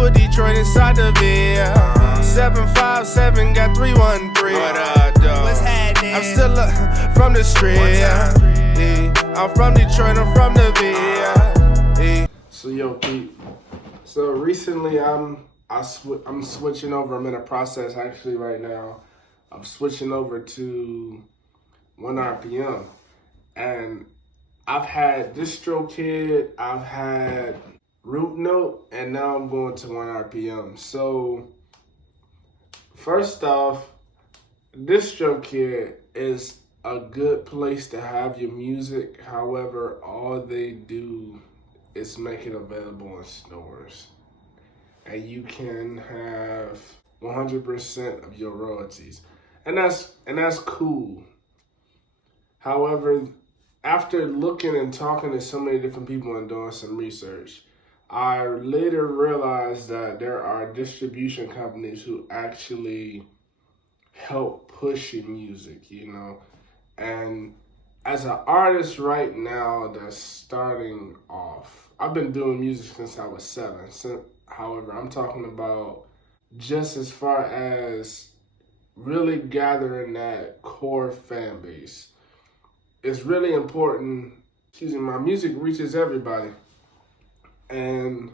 put Detroit inside the V. 757 got 313. What up, dog? What's happening? I'm still from the street. I'm from Detroit, I'm from the V. So yo, Pete. So recently I'm switching over. I'm in a process actually right now. I'm switching over to ONErpm, and I've had DistroKid, I've had RouteNote, and now I'm going to ONErpm. So first off, DistroKid is a good place to have your music. However, all they do is make it available in stores, and you can have 100% of your royalties, and that's cool. However, after looking and talking to so many different people and doing some research, I later realized that there are distribution companies who actually help push your music, you know. And as an artist right now that's starting off, I've been doing music since I was 7. However, I'm talking about just as far as really gathering that core fan base. It's really important. My music reaches everybody. And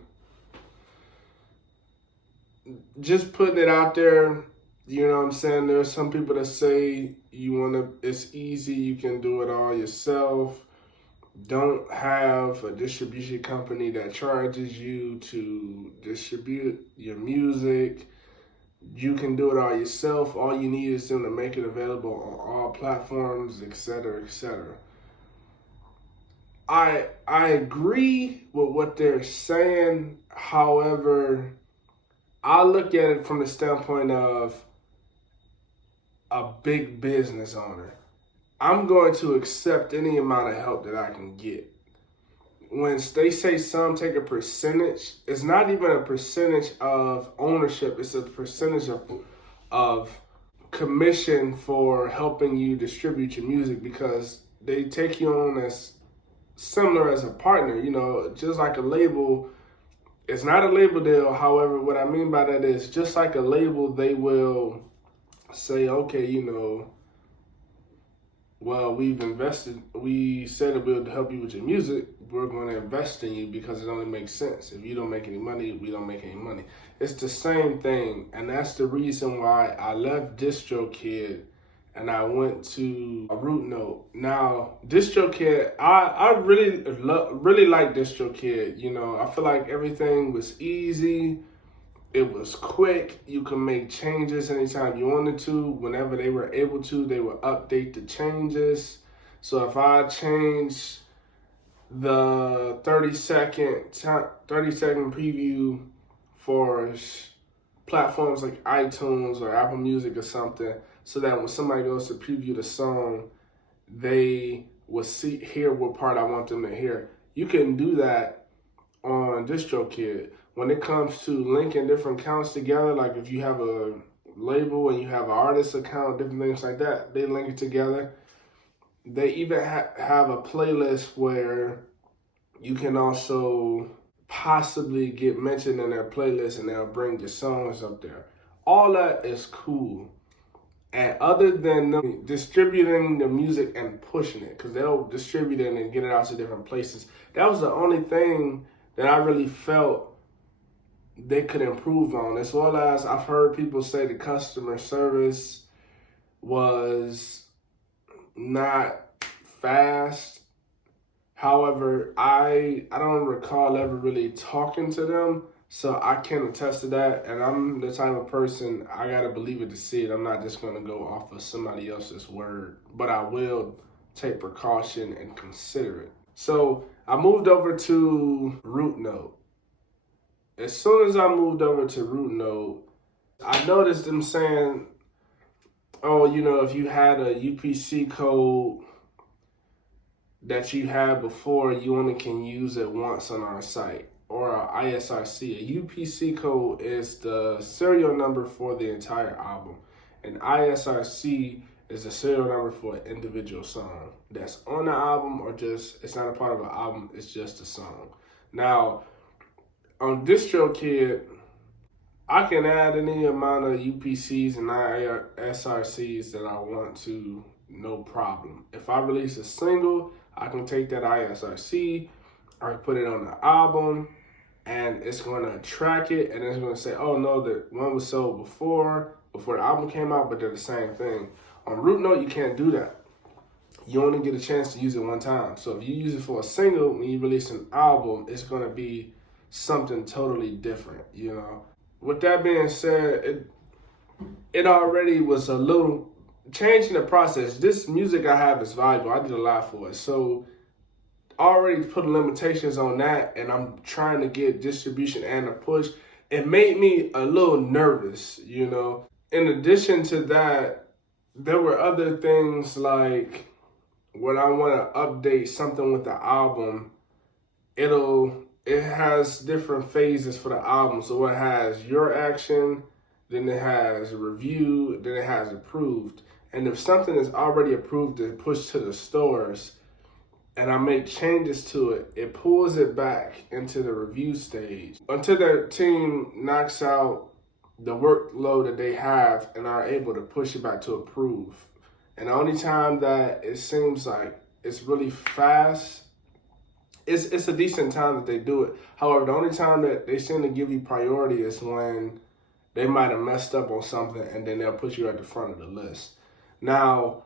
just putting it out there, you know what I'm saying? There's some people that say it's easy, you can do it all yourself. Don't have a distribution company that charges you to distribute your music. You can do it all yourself. All you need is them to make it available on all platforms, etc., etc. I agree with what they're saying. However, I look at it from the standpoint of a big business owner. I'm going to accept any amount of help that I can get. When they say some take a percentage, it's not even a percentage of ownership. It's a percentage of commission for helping you distribute your music, because they take you on as similar as a partner, you know, just like a label. It's not a label deal. However, what I mean by that is, just like a label, they will say, okay, you know, well, we said that we'll help you with your music. We're going to invest in you because it only makes sense. If you don't make any money, we don't make any money. It's the same thing. And that's the reason why I left DistroKid and I went to RouteNote. Now, DistroKid, I really like DistroKid. You know, I feel like everything was easy. It was quick. You can make changes anytime you wanted to. Whenever they were able to, they would update the changes. So if I change the 30-second preview for platforms like iTunes or Apple Music or something, so that when somebody goes to preview the song, they will hear what part I want them to hear. You can do that on DistroKid. When it comes to linking different accounts together, like if you have a label and you have an artist account, different things like that, they link it together. They even have a playlist where you can also possibly get mentioned in their playlist, and they'll bring your songs up there. All that is cool. And other than them distributing the music and pushing it, because they'll distribute it and get it out to different places, that was the only thing that I really felt they could improve on. As well as I've heard people say the customer service was not fast. However, I don't recall ever really talking to them, so I can attest to that. And I'm the type of person, I gotta believe it to see it. I'm not just gonna go off of somebody else's word, but I will take precaution and consider it. So I moved over to RouteNote. As soon as I moved over to RouteNote, I noticed them saying, oh, you know, if you had a UPC code that you had before, you only can use it once on our site, or a ISRC. A UPC code is the serial number for the entire album, and ISRC is the serial number for an individual song that's on the album, or just, it's not a part of an album, it's just a song. Now, on DistroKid, I can add any amount of UPCs and SRCs that I want to, no problem. If I release a single, I can take that ISRC, I can put it on the album, and it's going to track it, and it's going to say, oh no, the one was sold before the album came out, but they're the same thing. On RouteNote, you can't do that. You only get a chance to use it one time. So if you use it for a single, when you release an album, it's going to be something totally different, you know. With that being said, it already was a little changing the process. This music I have is valuable. I did a lot for it. So already put limitations on that, and I'm trying to get distribution and a push. It made me a little nervous, you know. In addition to that, there were other things like when I want to update something with the album, it has different phases for the album. So it has your action, then it has review, then it has approved. And if something is already approved and pushed to the stores, and I make changes to it, it pulls it back into the review stage until their team knocks out the workload that they have and are able to push it back to approve. And the only time that it seems like it's really fast, it's a decent time that they do it. However, the only time that they seem to give you priority is when they might have messed up on something, and then they'll put you at the front of the list. Now,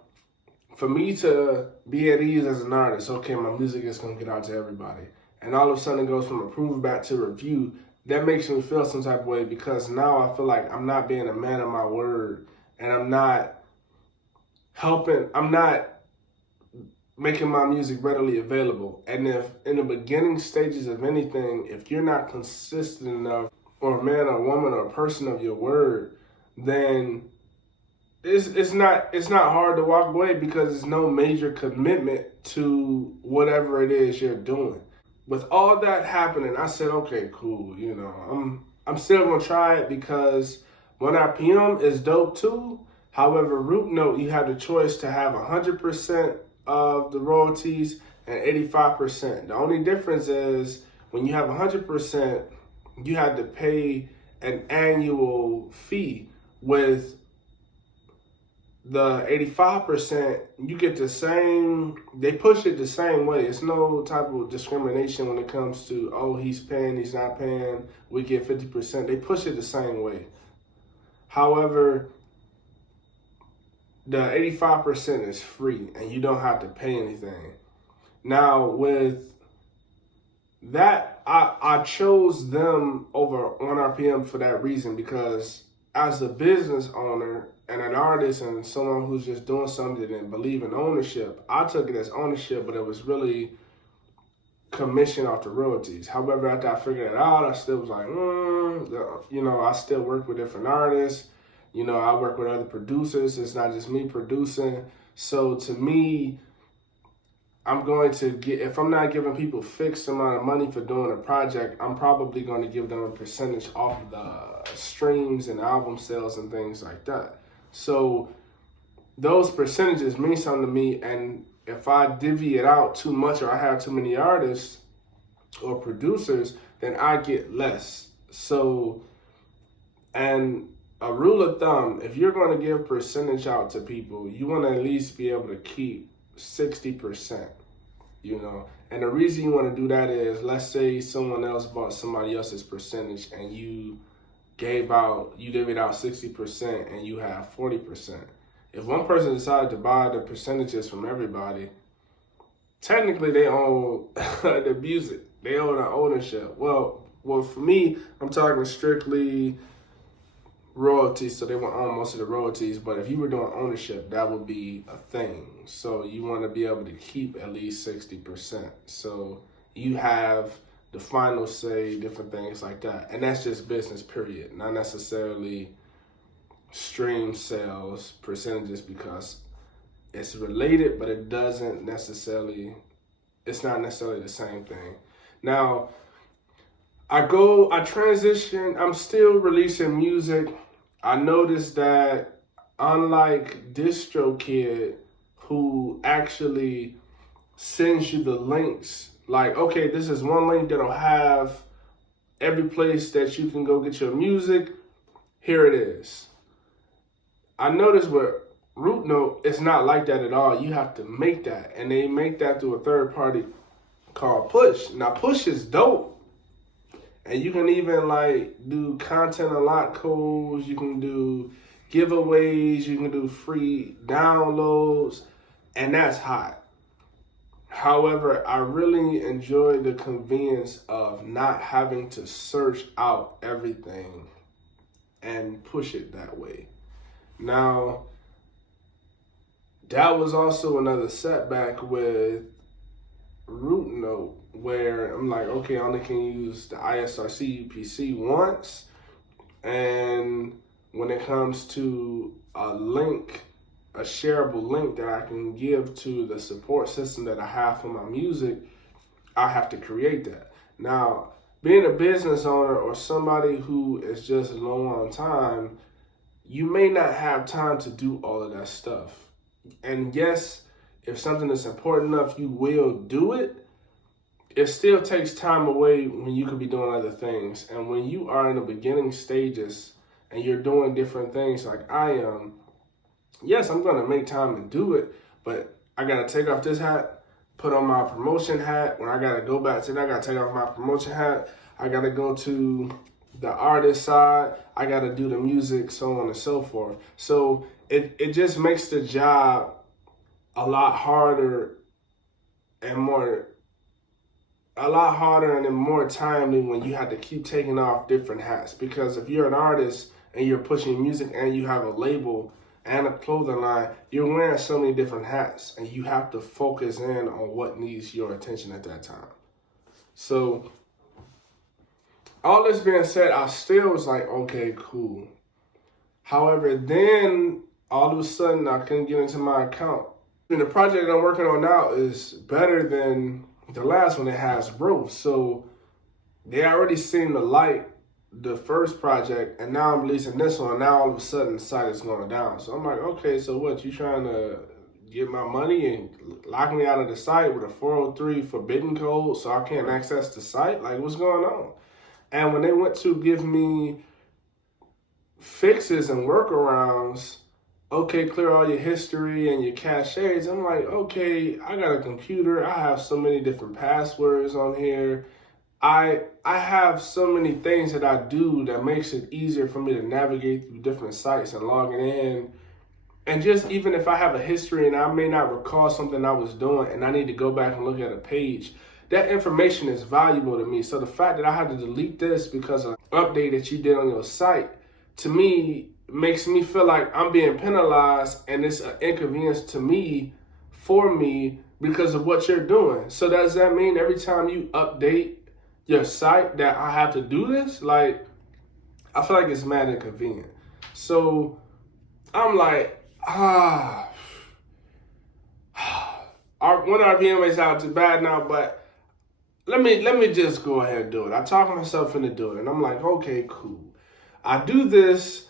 for me to be at ease as an artist, okay, my music is going to get out to everybody, and all of a sudden it goes from approved back to review, that makes me feel some type of way, because now I feel like I'm not being a man of my word, and I'm not making my music readily available. And if in the beginning stages of anything, if you're not consistent enough, or a man or woman or a person of your word, then it's not hard to walk away, because there's no major commitment to whatever it is you're doing. With all that happening, I said, okay, cool, you know, I'm still gonna try it, because ONErpm is dope too. However, RouteNote, you have the choice to have 100% of the royalties and 85%. The only difference is when you have 100%, you have to pay an annual fee. With the 85%, you get the same, they push it the same way. It's no type of discrimination when it comes to, oh, he's paying, he's not paying, we get 50%. They push it the same way. However, the 85% is free, and you don't have to pay anything. Now, with that, I chose them over ONErpm for that reason, because as a business owner and an artist and someone who's just doing something and believe in ownership, I took it as ownership, but it was really commission off the royalties. However, after I figured it out, I still was like, you know, I still work with different artists. You know, I work with other producers. It's not just me producing. So to me, I'm going to get, if I'm not giving people fixed amount of money for doing a project, I'm probably going to give them a percentage off of the streams and album sales and things like that. So those percentages mean something to me. And if I divvy it out too much, or I have too many artists or producers, then I get less. So, and a rule of thumb, if you're going to give percentage out to people, you want to at least be able to keep 60%, you know. And the reason you want to do that is, let's say someone else bought somebody else's percentage and you divvied out 60% and you have 40%. If one person decided to buy the percentages from everybody, technically they own the music. They own the ownership. Well, for me, I'm talking strictly royalties, so they would own most of the royalties. But if you were doing ownership, that would be a thing. So you want to be able to keep at least 60%. So you have the final say, different things like that. And that's just business, period. Not necessarily stream sales percentages, because it's related, but it doesn't necessarily, it's not necessarily the same thing. Now, I transition, I'm still releasing music. I noticed that unlike DistroKid, who actually sends you the links, like, okay, this is one link that'll have every place that you can go get your music, here it is. I noticed with RouteNote, it's not like that at all. You have to make that, and they make that through a third party called Push. Now, Push is dope, and you can even like do content unlock codes. You can do giveaways. You can do free downloads, and that's hot. However, I really enjoy the convenience of not having to search out everything and push it that way. Now, that was also another setback with RouteNote, where I'm like, okay, I only can use the ISRC UPC once, and when it comes to a link, a shareable link that I can give to the support system that I have for my music, I have to create that. Now, being a business owner or somebody who is just low on time, you may not have time to do all of that stuff. And yes, if something is important enough, you will do it. It still takes time away when you could be doing other things. And when you are in the beginning stages and you're doing different things like I am, yes, I'm going to make time and do it, but I got to take off this hat, put on my promotion hat. When I got to go back to that, I got to take off my promotion hat. I got to go to the artist side, I got to do the music, so on and so forth. So it just makes the job a lot harder and more timely when you have to keep taking off different hats. Because if you're an artist and you're pushing music and you have a label and a clothing line, you're wearing so many different hats and you have to focus in on what needs your attention at that time. So all this being said, I still was like, okay, cool. However, then all of a sudden I couldn't get into my account. And the project I'm working on now is better than the last one. It has growth. So they already seen the light, the first project, and now I'm releasing this one. Now all of a sudden the site is going down. So I'm like, okay, so what? You trying to get my money and lock me out of the site with a 403 forbidden code so I can't access the site? Like, what's going on? And when they went to give me fixes and workarounds, okay, clear all your history and your caches, I'm like, okay, I got a computer. I have so many different passwords on here. I have so many things that I do that makes it easier for me to navigate through different sites and logging in. And just even if I have a history and I may not recall something I was doing and I need to go back and look at a page, that information is valuable to me. So the fact that I had to delete this because of an update that you did on your site, to me, makes me feel like I'm being penalized and it's an inconvenience to me, for me, because of what you're doing. So does that mean every time you update your site that I have to do this? Like, I feel like it's mad inconvenient. So I'm like, ONErpm is out too bad now, but let me just go ahead and do it. I talk myself into doing it, and I'm like, okay, cool. I do this,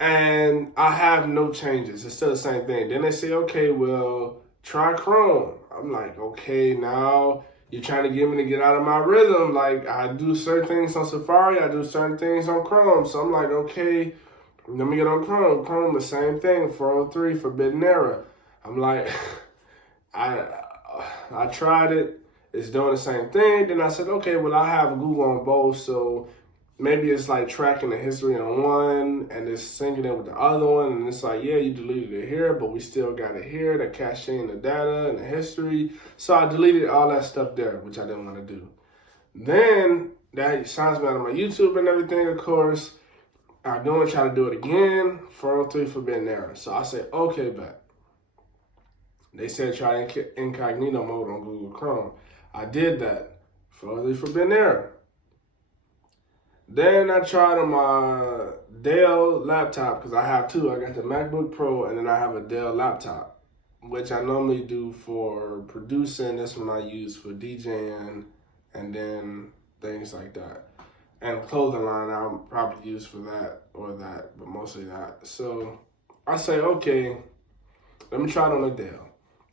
and I have no changes. It's still the same thing. Then they say, okay, well, try Chrome. I'm like, okay, now you're trying to get me to get out of my rhythm. Like, I do certain things on Safari, I do certain things on Chrome. So I'm like, okay, let me get on Chrome. Chrome, the same thing, 403, forbidden error. I'm like, I tried it. It's doing the same thing. Then I said, okay, well, I have Google on both, so maybe it's like tracking the history on one and it's syncing it with the other one. And it's like, yeah, you deleted it here, but we still got it here, the caching, the data, and the history. So I deleted all that stuff there, which I didn't want to do. Then that signs me out of my YouTube and everything, of course. I don't try to do it again, 403 forbidden error. So I said, okay, bet. They said try incognito mode on Google Chrome. I did that, 403 forbidden error. Then I tried on my Dell laptop, because I have two. I got the MacBook Pro and then I have a Dell laptop, which I normally do for producing. This one I use for DJing and then things like that. And clothing line I'll probably use for that or that, but mostly that. So I say, okay, let me try it on a Dell.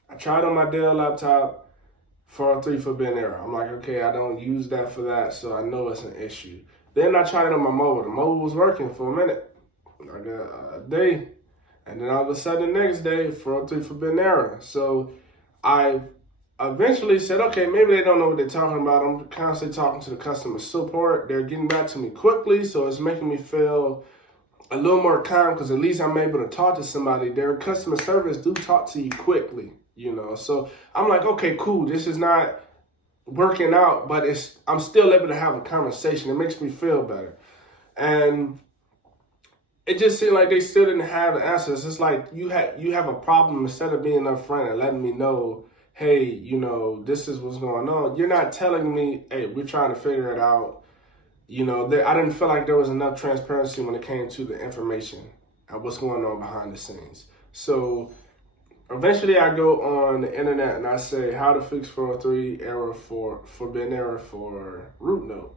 I tried on my Dell laptop, 403 forbidden error. I'm like, okay, I don't use that for that, so I know it's an issue. Then I tried it on my mobile. The mobile was working for a minute. I got a day. And then all of a sudden the next day, 403 forbidden error. So I eventually said, okay, maybe they don't know what they're talking about. I'm constantly talking to the customer support. They're getting back to me quickly, so it's making me feel a little more calm because at least I'm able to talk to somebody. Their customer service do talk to you quickly, you know. So I'm like, okay, cool. This is not working out, but I'm still able to have a conversation. It makes me feel better. And it just seemed like they still didn't have the answers. It's like you have a problem, instead of being upfront and letting me know, hey, you know, this is what's going on. You're not telling me, hey, we're trying to figure it out. You know, I didn't feel like there was enough transparency when it came to the information and what's going on behind the scenes. So eventually I go on the internet and I say how to fix 403 error for forbidden error for RouteNote.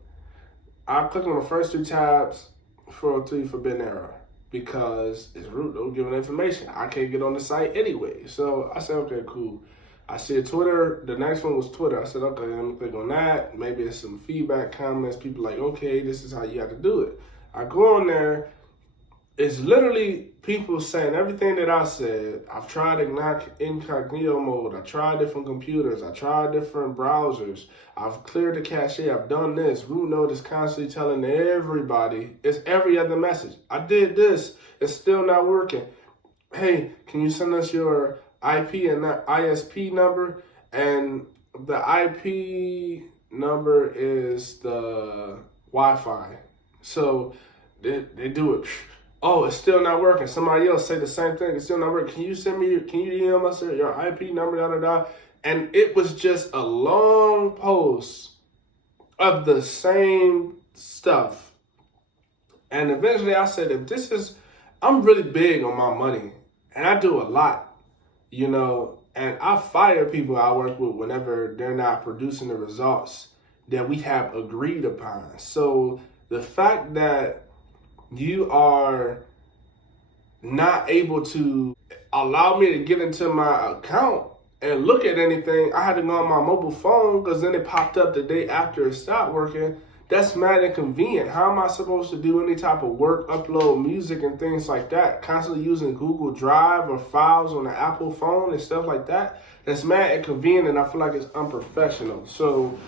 I click on the first two tabs, 403 forbidden error, because it's RouteNote giving information. I can't get on the site anyway. So I said, okay, cool. I see Twitter. The next one was Twitter. I said, okay, let me click on that. Maybe it's some feedback, comments. People like, okay, this is how you have to do it. I go on there. It's literally people saying everything that I said. I've tried incognito mode. I tried different computers. I tried different browsers. I've cleared the cache. I've done this. RouteNote is constantly telling everybody. It's every other message. I did this. It's still not working. Hey, can you send us your IP and that ISP number? And the IP number is the Wi-Fi. So they do it. Oh, it's still not working. Somebody else say the same thing. It's still not working. Can you email us your IP number, da, da, da. And it was just a long post of the same stuff. And eventually I said, I'm really big on my money and I do a lot, you know, and I fire people I work with whenever they're not producing the results that we have agreed upon. So the fact that you are not able to allow me to get into my account and look at anything, I had to go on my mobile phone because then it popped up the day after it stopped working. That's mad inconvenient. How am I supposed to do any type of work, upload music and things like that, constantly using Google Drive or files on the Apple phone and stuff like that? That's mad inconvenient and I feel like it's unprofessional. So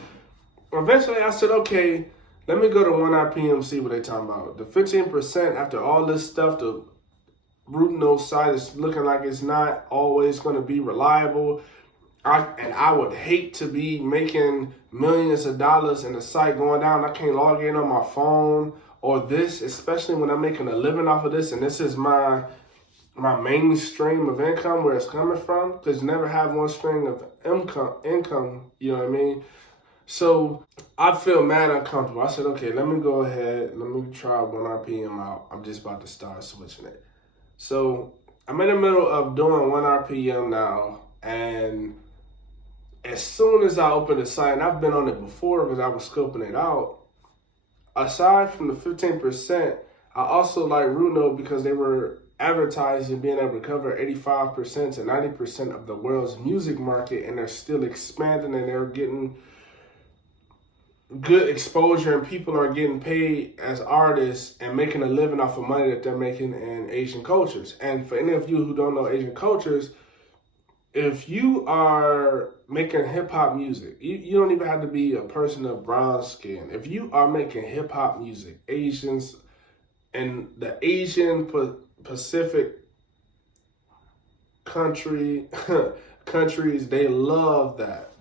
eventually I said, okay, let me go to ONErpm, see what they talking about. The 15% after all this stuff, the RouteNote site is looking like it's not always going to be reliable. I would hate to be making millions of dollars and the site going down. I can't log in on my phone or this, especially when I'm making a living off of this. And this is my main stream of income, where it's coming from. Because never have one stream of income, you know what I mean? So I feel mad uncomfortable. I said, okay, let me go ahead. Let me try ONErpm out. I'm just about to start switching it. So I'm in the middle of doing ONErpm now. And as soon as I open the site, and I've been on it before because I was scoping it out, aside from the 15%, I also like RouteNote because they were advertising being able to cover 85% to 90% of the world's music market, and they're still expanding and they're getting good exposure and people are getting paid as artists and making a living off of money that they're making in Asian cultures. And for any of you who don't know Asian cultures, if you are making hip-hop music, you don't even have to be a person of brown skin. If you are making hip-hop music, Asians and the Asian Pacific countries, they love that.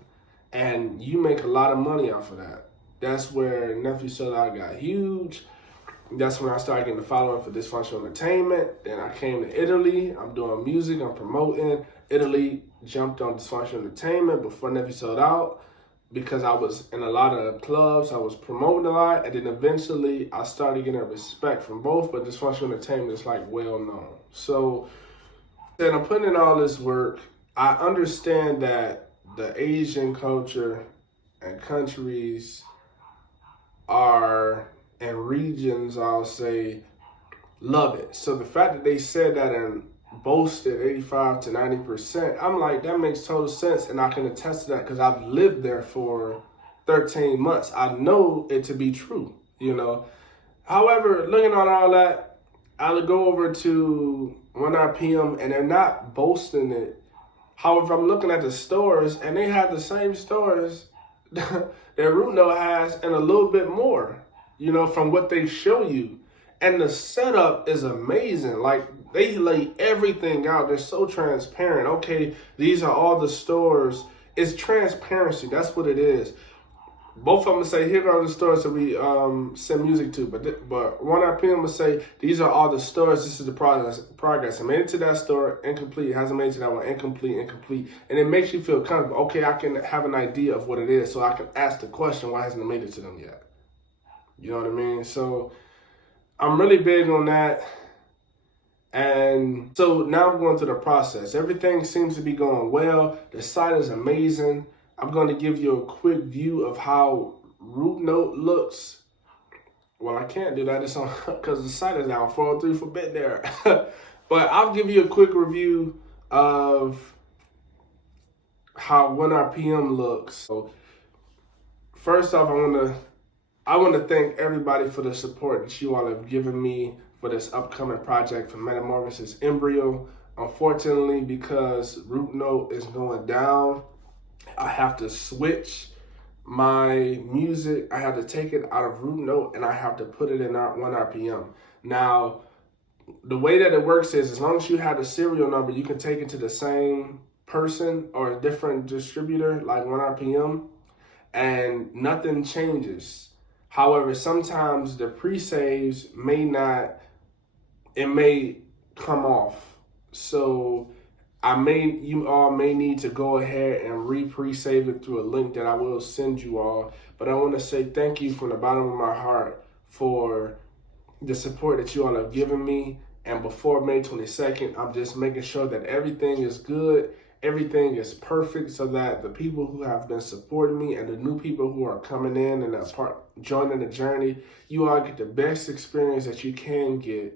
And you make a lot of money off of that. That's where Nephew SouledOut got huge. That's when I started getting the following for Dysfunctional Entertainment. Then I came to Italy. I'm doing music. I'm promoting. Italy jumped on Dysfunctional Entertainment before Nephew SouledOut because I was in a lot of clubs. I was promoting a lot. And then eventually I started getting respect from both. But Dysfunctional Entertainment is like well known. So then I'm putting in all this work. I understand that the Asian culture and countries and regions, I'll say, love it. So the fact that they said that and boasted 85 to 90%, I'm like, that makes total sense. And I can attest to that because I've lived there for 13 months. I know it to be true, you know. However, looking at all that, I'll go over to ONErpm and they're not boasting it. However, I'm looking at the stores and they have the same stores that RouteNote has and a little bit more, you know, from what they show you. And the setup is amazing. Like, they lay everything out. They're so transparent. Okay, these are all the stores. It's transparency. That's what it is. Both of them say, here are the stores that we send music to. But ONErpm will say, these are all the stores. This is the progress. I made it to that store, incomplete. Hasn't made it to that one, incomplete. And it makes you feel comfortable. Okay, I can have an idea of what it is. So I can ask the question, why hasn't it made it to them yet? You know what I mean? So I'm really big on that. And so now I'm going through the process. Everything seems to be going well. The site is amazing. I'm going to give you a quick view of how RouteNote looks. Well, I can't do that. It's on because the site is down 403 for bit there. But I'll give you a quick review of how ONErpm looks. So first off, I want to thank everybody for the support that you all have given me for this upcoming project for Metamorphosis Embryo. Unfortunately, because RouteNote is going down, I have to switch my music. I have to take it out of RouteNote and I have to put it in ONErpm. Now, the way that it works is as long as you have the serial number, you can take it to the same person or a different distributor like ONErpm and nothing changes. However, sometimes the pre-saves it may come off. So you all may need to go ahead and pre-save it through a link that I will send you all. But I want to say thank you from the bottom of my heart for the support that you all have given me. And before May 22nd, I'm just making sure that everything is good, everything is perfect, so that the people who have been supporting me and the new people who are coming in and joining the journey, you all get the best experience that you can get.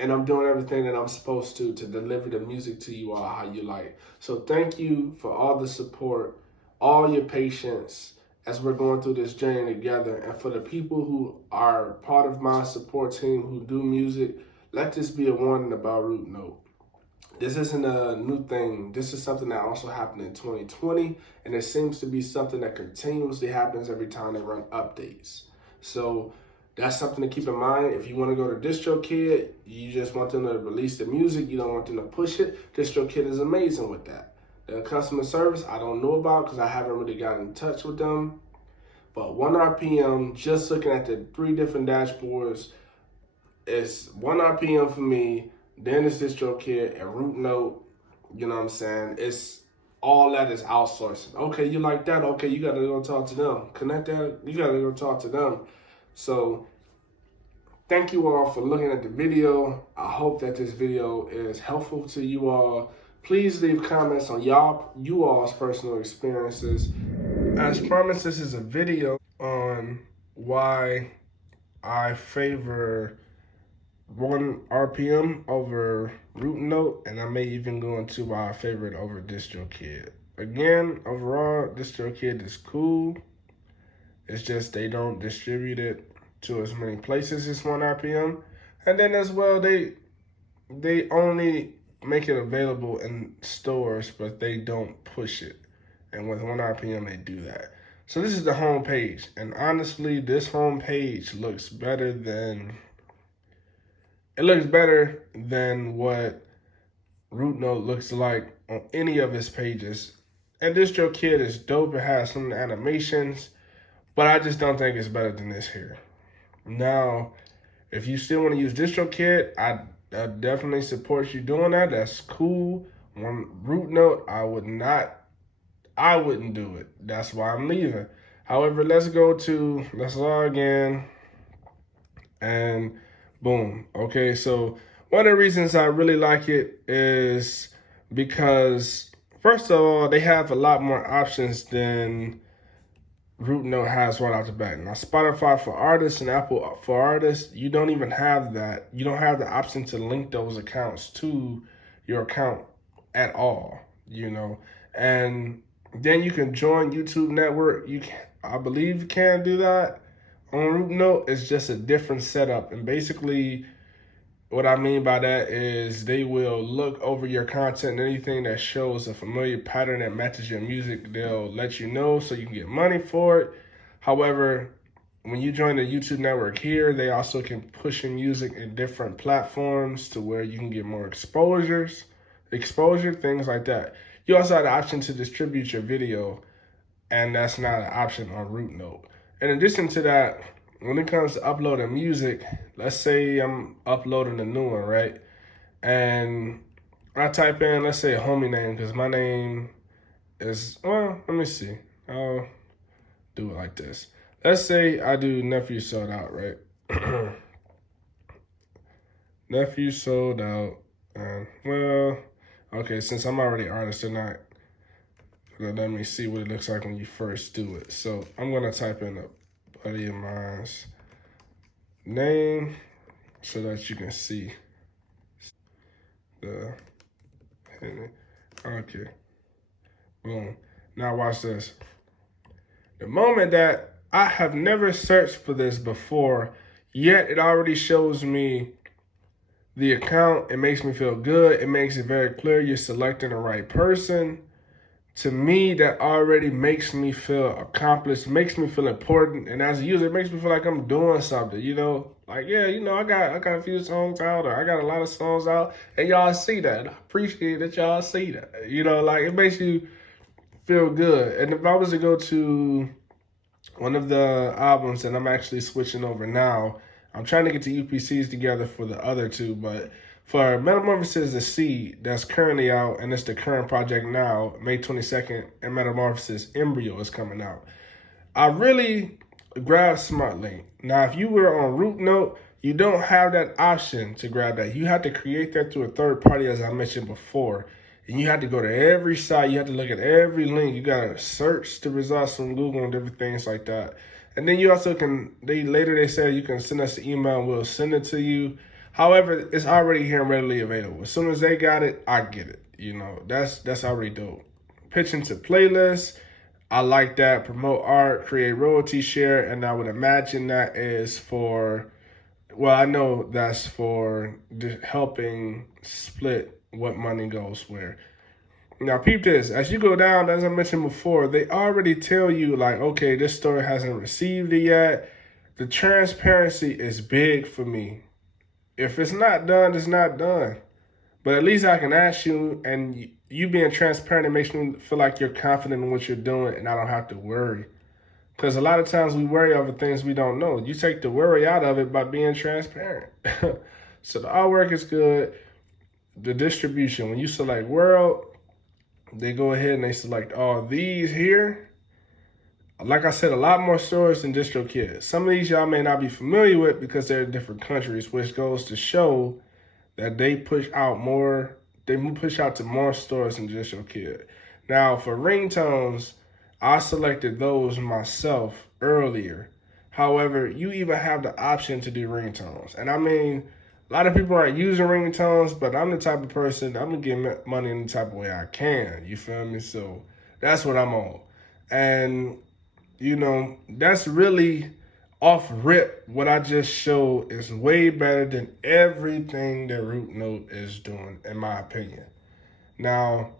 And I'm doing everything that I'm supposed to deliver the music to you all how you like. So thank you for all the support, all your patience as we're going through this journey together. And for the people who are part of my support team who do music, let this be a warning about RouteNote. This isn't a new thing. This is something that also happened in 2020, and it seems to be something that continuously happens every time they run updates. So that's something to keep in mind. If you want to go to DistroKid, you just want them to release the music, you don't want them to push it, DistroKid is amazing with that. The customer service, I don't know about because I haven't really gotten in touch with them. But ONErpm, just looking at the 3 different dashboards, it's ONErpm for me, then it's DistroKid and RouteNote. You know what I'm saying? It's all that is outsourcing. Okay, you like that? Okay, you got to go talk to them. Connect that, you got to go talk to them. So thank you all for looking at the video. I hope that this video is helpful to you all. Please leave comments on you all's personal experiences. As promised, this is a video on why I favor ONErpm over RouteNote, and I may even go into why I favor it over DistroKid. Again, overall, DistroKid is cool. It's just they don't distribute it to as many places as ONErpm. And then as well, they only make it available in stores, but they don't push it. And with ONErpm, they do that. So this is the home page. And honestly, this home page looks better than what RouteNote looks like on any of its pages. And DistroKid is dope. It has some animations, but I just don't think it's better than this here. Now, if you still want to use DistroKid, I definitely support you doing that. That's cool. On RouteNote, I wouldn't do it. That's why I'm leaving. However, let's log in, and boom. Okay, so one of the reasons I really like it is because, first of all, they have a lot more options than RouteNote has right out the bat. Now, Spotify for artists and Apple for artists, you don't even have that. You don't have the option to link those accounts to your account at all, you know. And then you can join YouTube Network. I believe you can do that. On RouteNote, it's just a different setup. And basically, What I mean by that is they will look over your content, and anything that shows a familiar pattern that matches your music, they'll let you know so you can get money for it. However, when you join the YouTube network here, they also can push your music in different platforms to where you can get more exposure, things like that. You also have the option to distribute your video, and that's not an option on RouteNote. In addition to that, when it comes to uploading music, let's say I'm uploading a new one, right? And I type in, let's say, a homie name, because my name is, well, let me see. I'll do it like this. Let's say I do Nephew SouledOut, right? Nephew SouledOut. Well, okay, since I'm already an artist, they're not gonna let me see what it looks like when you first do it. So I'm gonna type in a buddy of mine's name so that you can see the, okay, boom. Now watch this. The moment that I have never searched for this before, yet it already shows me the account. It makes me feel good. It makes it very clear you're selecting the right person. To me, that already makes me feel accomplished, makes me feel important. And as a user, it makes me feel like I'm doing something, you know? Like, yeah, you know, I got a few songs out, or I got a lot of songs out, and y'all see that. I appreciate that y'all see that. You know, like, it makes you feel good. And if I was to go to one of the albums that I'm actually switching over now, I'm trying to get the UPCs together for the other two, but for Metamorphosis, the seed that's currently out, and it's the current project now, May 22nd, and Metamorphosis Embryo is coming out. I really grabbed SmartLink. Now, if you were on RouteNote, you don't have that option to grab that. You have to create that through a third party, as I mentioned before. And you have to go to every site. You have to look at every link. You got to search the results from Google and different things like that. And then you also can, they said you can send us an email and we'll send it to you. However, it's already here and readily available. As soon as they got it, I get it. You know, that's already dope. Pitching to playlists, I like that. Promote art, create royalty share, and I would imagine that is for, well, I know that's for helping split what money goes where. Now, peep this. As you go down, as I mentioned before, they already tell you, like, okay, this store hasn't received it yet. The transparency is big for me. If it's not done, it's not done. But at least I can ask you, and you being transparent, it makes me feel like you're confident in what you're doing, and I don't have to worry. Because a lot of times we worry over things we don't know. You take the worry out of it by being transparent. So the artwork is good. The distribution, when you select world, they go ahead and they select all these here. Like I said, a lot more stores than DistroKid. Some of these y'all may not be familiar with because they're in different countries, which goes to show that they push out more, they push out to more stores than DistroKid. Now, for ringtones, I selected those myself earlier. However, you even have the option to do ringtones. And I mean, a lot of people aren't using ringtones, but I'm the type of person, I'm going to get money in the type of way I can. You feel me? So that's what I'm on. And, you know, that's really off rip. What I just showed is way better than everything that RouteNote is doing, in my opinion. Now,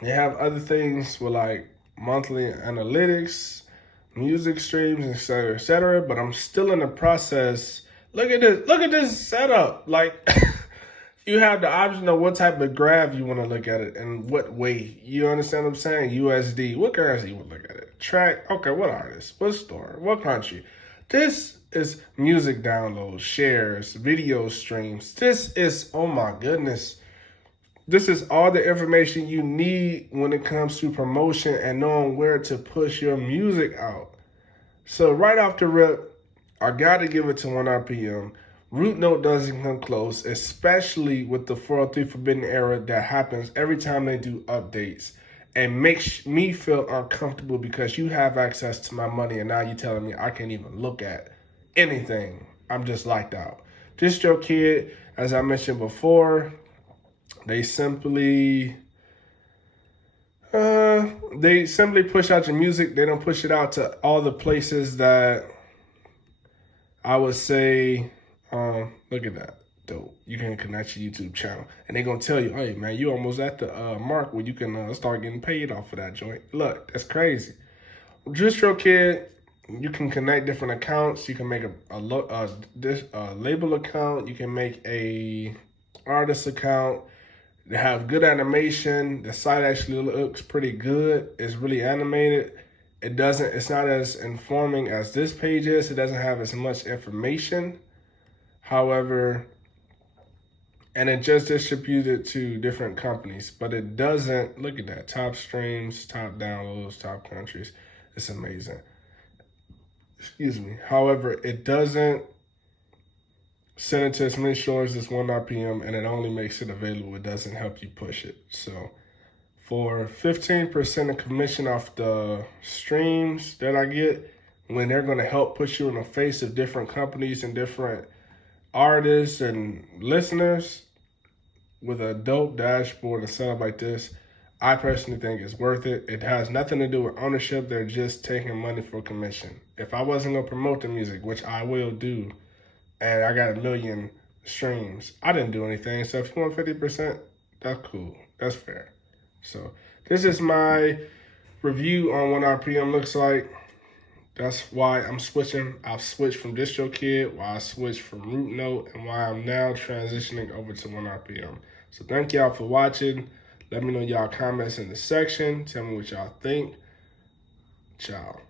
they have other things with like monthly analytics, music streams, etc., but I'm still in the process. Look at this setup. Like, you have the option of what type of graph you want to look at it and what way. You understand what I'm saying? USD. What currency you want to look at it? Track. Okay, what artist? What store? What country? This is music downloads, shares, video streams. This is, oh my goodness. This is all the information you need when it comes to promotion and knowing where to push your music out. So right off the rip, I got to give it to ONErpm. RouteNote doesn't come close, especially with the 403 Forbidden Era that happens every time they do updates and makes me feel uncomfortable because you have access to my money and now you're telling me I can't even look at anything. I'm just locked out. DistroKid, as I mentioned before, they simply push out your music. They don't push it out to all the places that I would say, look at that. dope. You can connect your YouTube channel, and they're gonna tell you, hey man, you almost at the mark where you can start getting paid off of that joint. Look, that's crazy. DistroKid, you can connect different accounts. You can make a label account. You can make a artist account. They have good animation. The site actually looks pretty good. It's really animated. It's not as informing as this page is. It doesn't have as much information. However, and it just distributed to different companies, but it doesn't, look at that, top streams, top downloads, top countries. It's amazing. Excuse me. However, it doesn't send it to as many stores as ONErpm, and it only makes it available. It doesn't help you push it. So for 15% of commission off the streams that I get, when they're going to help push you in the face of different companies and different artists and listeners with a dope dashboard and setup like this, I personally think it's worth it. It has nothing to do with ownership. They're just taking money for commission. If I wasn't going to promote the music, which I will do, and I got 1 million streams, I didn't do anything. So if you want 50%, that's cool. That's fair. So this is my review on what RPM looks like. That's why I'm switching. I've switched from DistroKid, why I switched from RouteNote, and why I'm now transitioning over to ONErpm. So thank y'all for watching. Let me know y'all comments in the section. Tell me what y'all think. Ciao.